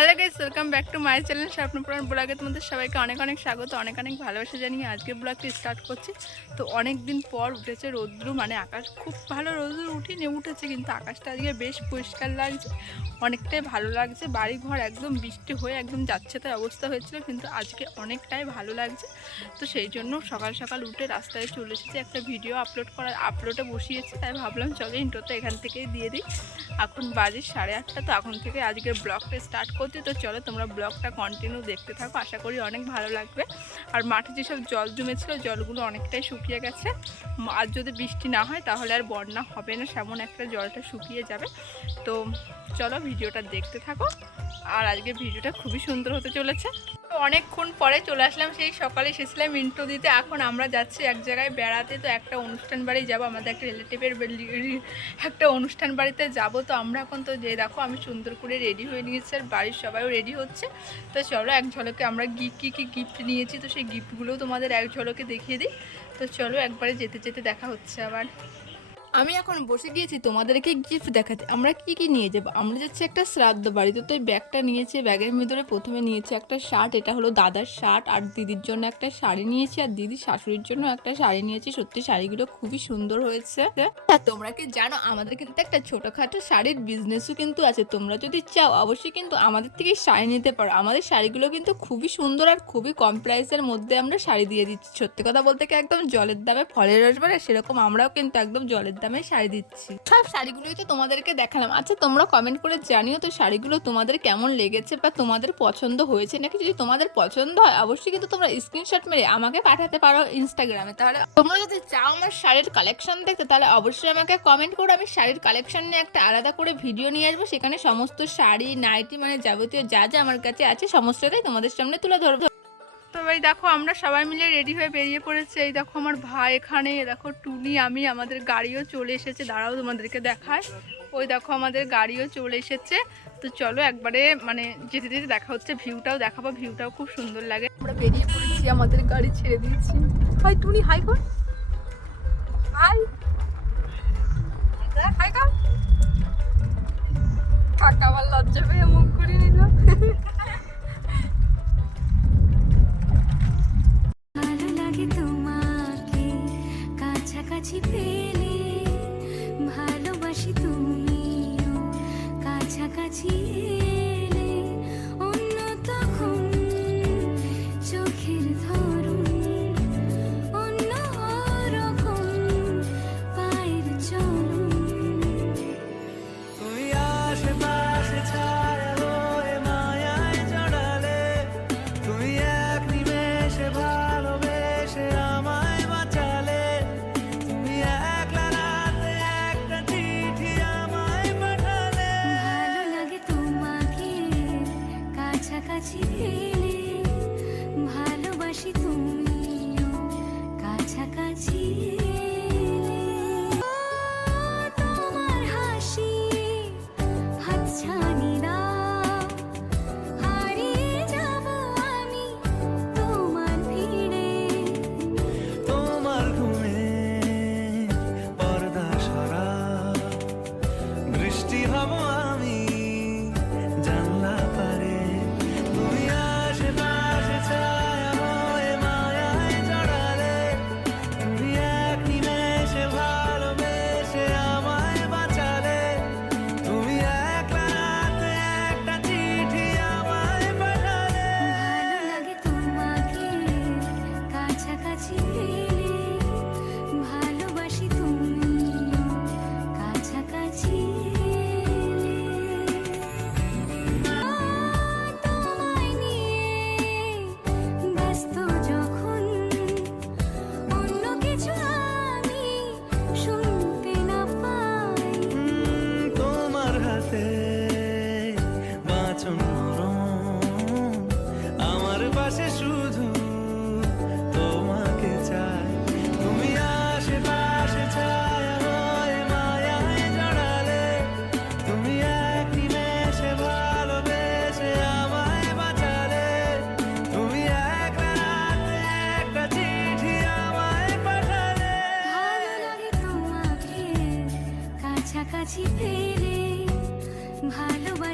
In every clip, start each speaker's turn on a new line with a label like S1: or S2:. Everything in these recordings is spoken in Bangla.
S1: Hello guys welcome back to my channel Swapnapuran ব্লগে তোমাদের সবাইকে অনেক অনেক স্বাগত, অনেক অনেক ভালোবাসা জানিয়ে আজকে ব্লগটি স্টার্ট করছি। তো অনেক দিন পর উঠেছে রৌদ্রু মানে আকাশ খুব ভালো রৌদ্র উঠিনি, উঠেছে কিন্তু আকাশটা আজকে বেশ পরিষ্কার লাগছে, অনেকটাই ভালো লাগছে। বাড়ি ঘর একদম বৃষ্টি হয়ে একদম যাচ্ছে তাই অবস্থা হয়েছিল, কিন্তু আজকে অনেকটাই ভালো লাগছে। তো সেই জন্য সকাল সকাল উঠে রাস্তায় চলে এসেছি, একটা ভিডিও আপলোড করার আপলোডে বসিয়েছি, তাই ভাবলাম চলো ইন্টোটা এখান থেকেই দিয়ে দিই। এখন বাজে সাড়ে আটটা, তো এখন থেকে আজকের ব্লগটা স্টার্ট করছি। তো চলো, তোমরা ব্লগটা কন্টিনিউ দেখতে থাকো, আশা করি অনেক ভালো লাগবে। আর মাঠে যেসব জল জমেছিল, জলগুলো অনেকটাই শুকিয়ে গেছে। আর যদি বৃষ্টি না হয়, তাহলে আর বন্যা হবে না, সেমন একটা জলটা শুকিয়ে যাবে। তো চলো ভিডিওটা দেখতে থাকো। আর আজকে ভিডিওটা খুবই সুন্দর হতে চলেছে। তো অনেকক্ষণ পরে চলে আসলাম সেই সকালে এসেছিলাম ইন্টো দিতে। এখন আমরা যাচ্ছি এক জায়গায় বেড়াতে। তো একটা অনুষ্ঠান বাড়ি যাব। আমাদের একটা রিলেটিভের একটা অনুষ্ঠান বাড়িতে যাব। তো আমরা এখন তো যে দেখো, আমি সুন্দর করে রেডি হয়ে নিয়েছি আর বাড়ির সবাইও রেডি হচ্ছে। তো চলো এক ঝলকে আমরা গিফট কী কী গিফট নিয়েছি? তো সেই গিফটগুলোও তোমাদের এক ঝলকে দেখিয়ে দিই। তো চলো একবারে যেতে যেতে দেখা হচ্ছে আবার। আমি এখন বসে গিয়েছি তোমাদেরকে গিফট দেখাতে। আমরা কি কি নিয়ে যাব? আমরা যাচ্ছি একটা শ্রাদ্ধ বাড়িতে। তো ব্যাগটা নিয়েছি ব্যাগের ভিতরে প্রথমে নিয়েছি একটা শার্ট এটা হলো দাদার শার্ট আর দিদির জন্য একটা শাড়ি নিয়েছি, আর দিদির শাশুড়ির জন্য একটা শাড়ি নিয়েছি। সত্যি শাড়িগুলো খুবই সুন্দর হয়েছে। তোমরা কি জানো, আমাদের কিন্তু একটা ছোটোখাটো শাড়ির বিজনেসও কিন্তু আছে। তোমরা যদি চাও, অবশ্যই কিন্তু আমাদের থেকে শাড়ি নিতে পারো। আমাদের শাড়িগুলো কিন্তু খুবই সুন্দর আর খুবই কম প্রাইসের মধ্যে আমরা শাড়ি দিয়ে দিচ্ছি। সত্যি কথা বলতে কি একদম জলের দামে ফলের রস বেড়ে, সেরকম আমরাও কিন্তু একদম জলের দামে শাড়ি দিচ্ছি। সব শাড়িগুলোই তো তোমাদেরকে দেখালাম। আচ্ছা তোমরা কমেন্ট করে জানিও তো শাড়িগুলো তোমাদের কেমন লেগেছে বা তোমাদের পছন্দ হয়েছে নাকি? যদি তোমাদের পছন্দ হয়, অবশ্যই কিন্তু তোমরা স্ক্রিনশট মেরে আমাকে পাঠাতে পারো ইনস্টাগ্রামে তাহলে তোমরা যদি চাও আমার শাড়ির কালেকশন দেখতে, তাহলে অবশ্যই আমাকে কমেন্ট করো আমি শাড়ির কালেকশন নিয়ে একটা আলাদা করে ভিডিও নিয়ে আসব। সেখানে সমস্ত শাড়ি নাইটি মানে যাবতীয় যা যা আমার কাছে আছে, সমস্তটাই তোমাদের সামনে তুলে ধরবো। তো ভাই দেখো, আমরা সবাই মিলে রেডি হয়ে বেরিয়ে পড়েছি। এই দেখো আমার ভাই এখানে, এই দেখো টুনি, আমি, আমাদের গাড়িও চলে এসেছে। দাঁড়াও, তোমাদেরকে দেখায় ওই দেখো আমাদের গাড়িও চলে এসেছে। তো চলো একবারে মানে যেতে যেতে দেখা হচ্ছে ভিউটাও দেখাবো। ভিউটাও খুব সুন্দর লাগে। আমরা বেরিয়ে পড়েছি, আমাদের গাড়ি ছেড়ে দিয়েছি। হাই টুনি হাই কর হাই হাই কর কাকা লজ্জা পেয়ে মুখ করে নিল।
S2: কাছাকাছি পেলে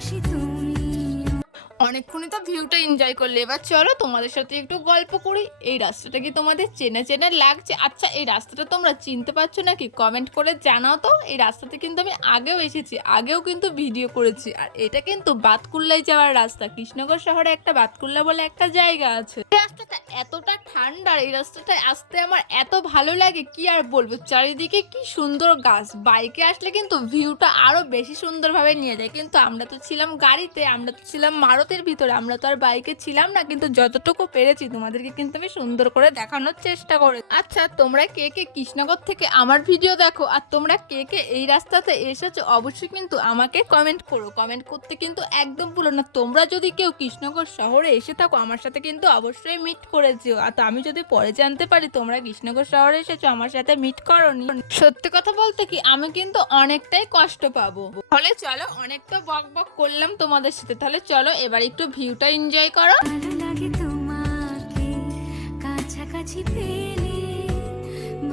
S2: ভালোবাসি
S3: তুমি।
S1: অনেকক্ষণই তো ভিউটা এনজয় করলে। এবার চলো তোমাদের সাথে একটু গল্প করি। এই রাস্তাটা কি তোমাদের চেনা চেনা লাগছে? আচ্ছা এই রাস্তাটা তোমরা চিনতে পারছ নাকি? কমেন্ট করে জানাও তো। এই রাস্তাতে কিন্তু আমি আগেও এসেছি, আগেও কিন্তু ভিডিও করেছি। আর এটা কিন্তু বাতকুল্লায় যাওয়ার রাস্তা। কৃষ্ণনগর শহরে একটা বাতকুল্লা বলে একটা জায়গা আছে। এই রাস্তাটা এতটা ঠান্ডা, এই রাস্তাটায় আসতে আমার এত ভালো লাগে, কি আর বলব? চারিদিকে কি সুন্দর গাছ। বাইকে আসলে কিন্তু ভিউটা আরও বেশি সুন্দরভাবে নিয়ে যায়। কিন্তু আমরা তো ছিলাম গাড়িতে, আমরা তো ছিলাম মারুতির ভিতরে। আমরা তো আর বাইকে ছিলাম না, কিন্তু যতটুকু পেরেছি, তোমাদেরকে কিন্তু আমি সুন্দর করে দেখানোর চেষ্টা করে আচ্ছা তোমরা কে কে কৃষ্ণনগর থেকে আমার ভিডিও দেখো, আর তোমরা কে কে এই রাস্তাতে এসেছ, অবশ্যই কিন্তু আমাকে কমেন্ট করো। কমেন্ট করতে কিন্তু একদম ভুলো না। তোমরা যদি কেউ কৃষ্ণনগর শহরে এসে থাকো, আমার সাথে কিন্তু অবশ্যই মিট করে যেও। আর আমি যদি পরে জানতে পারি তোমরা কৃষ্ণনগর শহরে এসেছ, আমার সাথে মিট করো করনি। সত্যি কথা বলতে কি, আমি কিন্তু অনেকটাই কষ্ট পাবো। তাহলে চলো, অনেকটা বক বক করলাম তোমাদের সাথে। তাহলে চলো, এবার একটু ভিউটা এনজয় করো।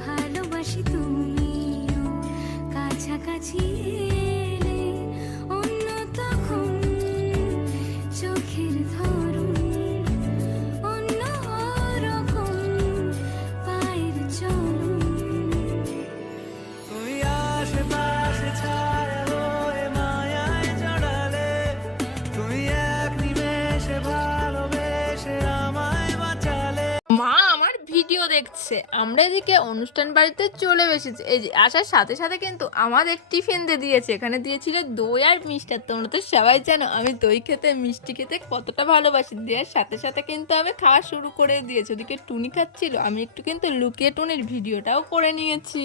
S2: ভালোবাসি তুমিও কাছাকাছি
S1: ভিডিও দেখছে। আমরা এদিকে অনুষ্ঠান বাড়িতে চলে এসেছি। এই যে আসার সাথে সাথে কিন্তু আমাদের টিফিন দিয়ে দিয়েছে। এখানে দিয়েছিল দই আর মিষ্টি। তোমরা তো সবাই জানো আমি দই খেতে মিষ্টি খেতে কতটা ভালোবাসি। দেওয়ার সাথে সাথে কিন্তু আমি খাওয়া শুরু করে দিয়েছি। ওদিকে টুনি খাচ্ছিল। আমি একটু কিন্তু লুকিয়ে টুনির ভিডিওটাও করে নিয়েছি।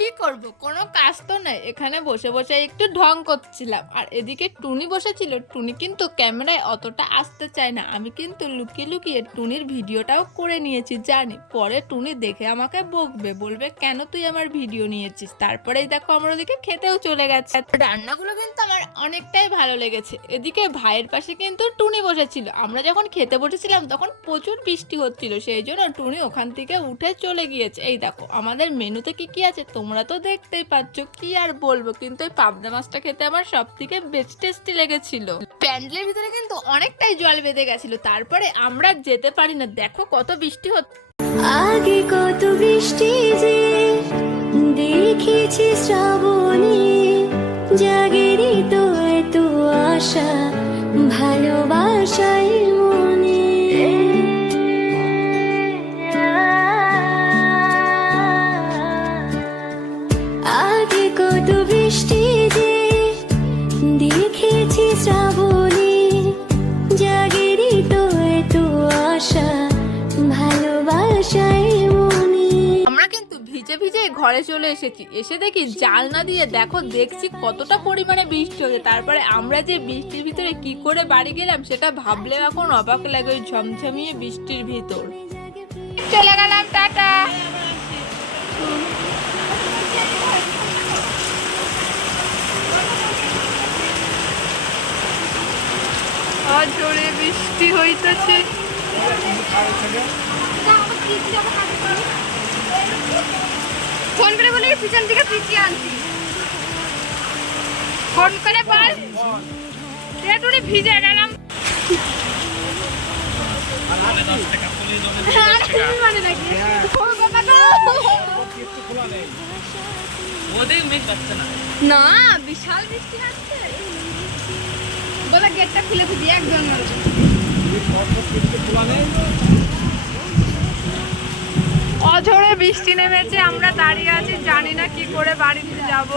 S1: কি করব? কোনো কাজ তো নাই। এখানে বসে বসে একটু ঢং করছিলাম। আর এদিকে টুনি বসেছিল। টুনি কিন্তু ক্যামেরায় অতটা আসতে চায় না। আমি কিন্তু লুকিয়ে লুকিয়ে টুনির ভিডিওটাও করে নিয়েছি, জানি। পরে টুনি দেখে আমাকে বকবে, বলবে, কেন তুই আমার ভিডিও নিয়েছিস? তারপরেই দেখো আমার ওদিকে খেতেও চলে গেছে। রান্নাগুলো কিন্তু আমার অনেকটাই ভালো লেগেছে। এদিকে ভাইয়ের পাশে কিন্তু টুনি বসেছিল। আমরা যখন খেতে বসেছিলাম, তখন প্রচুর বৃষ্টি হচ্ছিল। সেই জন্য টুনি ওখান থেকে উঠে চলে গিয়েছে। এই দেখো, আমাদের মেনুতে কি কি আছে? তোমরা তো দেখতেই পাচ্ছ, কি আর বলব? কিন্তু এই পাবদা মাছটা খেতে আমার সব থেকে বেস্ট টেস্টি লেগেছিল। প্যান্ডেলের ভিতরে কিন্তু অনেকটাই জল বেঁধে গেছিল, তারপরে আমরা যেতে পারি না। দেখো কত বৃষ্টি হচ্ছে
S2: আগে কত বৃষ্টি যে দেখেছি শ্রাবণে জাগেরই তো এত আশা, ভালোবাসায়
S1: ঘরে চলে এসেছি। এসে দেখি জালনা দিয়ে দেখো দেখছি কতটা পরিমাণে বৃষ্টি হচ্ছে। তারপরে আমরা যে বৃষ্টির ভিতরে কি করে বাড়ি গেলাম সেটা ভাবলে এখন অবাক লাগে ওই ঝমঝমিয়ে বৃষ্টির ভিতর। চলে গেলাম টাটা। জোরে বৃষ্টি হইতেছে। ফোন করে বলে পিছন থেকে পিছিয়ে আনছি। ফোন করে বল। একটু ভিজে গেলাম। মানে। না। বিশাল বৃষ্টি আসছে। বলে গেটটা খুলে খুঁজি একজন মানুষ বৃষ্টি নেমেছে, আমরা দাঁড়িয়ে আছি, জানি না কি করে বাড়িতে যাব।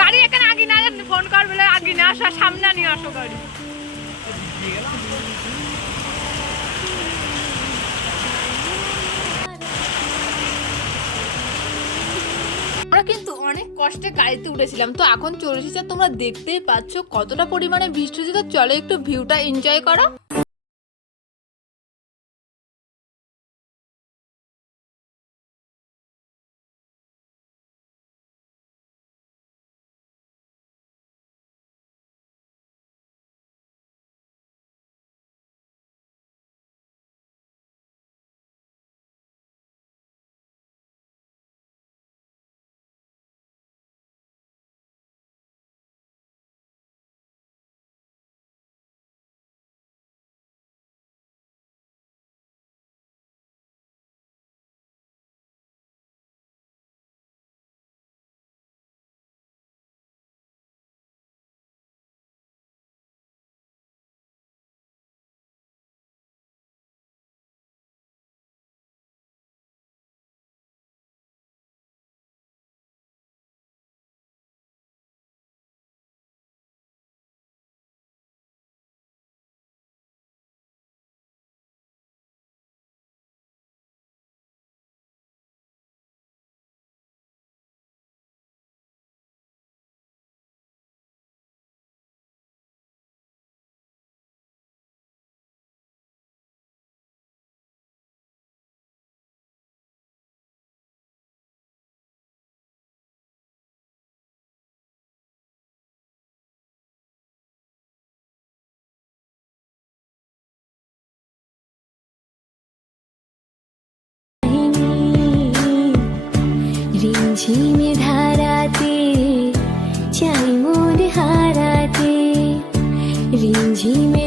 S1: গাড়ি এখানে আগে না ফোন কর বলে আগে না আসো সামনে নিয়ে আসো গাড়ি। আমরা কিন্তু অনেক কষ্টে গাড়িতে উঠেছিলাম, তো এখন চলে এসেছে তোমরা দেখতেই পাচ্ছ কতটা পরিমাণে বৃষ্টি হচ্ছে। তো চলো একটু ভিউটা এনজয় করো।
S2: ঝিমে ধারাতে চাই মন হারাতে। রিমঝিমে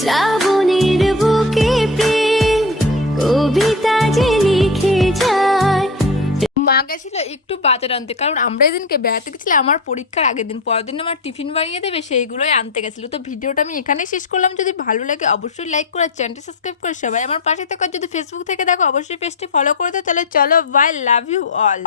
S2: শ্রাবণের বুকে প্রেম, কবিতা যে লিখে যায়।
S1: মা একটু বাজার আনতে, কারণ আমরা এদিনকে বেড়াতে গেছিলাম, আমার পরীক্ষার আগের দিন। পরের দিন আমার টিফিন বানিয়ে দেবে, সেইগুলোই আনতে গেছিল। তো ভিডিওটা আমি এখানেই শেষ করলাম। যদি ভালো লাগে অবশ্যই লাইক করে, চ্যানেলটি সাবস্ক্রাইব করে সবাই। আমার পাশে থাকার, যদি ফেসবুক থেকে দেখো, অবশ্যই পেজটি ফলো করে দাও। তাহলে চলো বাই লাভ ইউ অল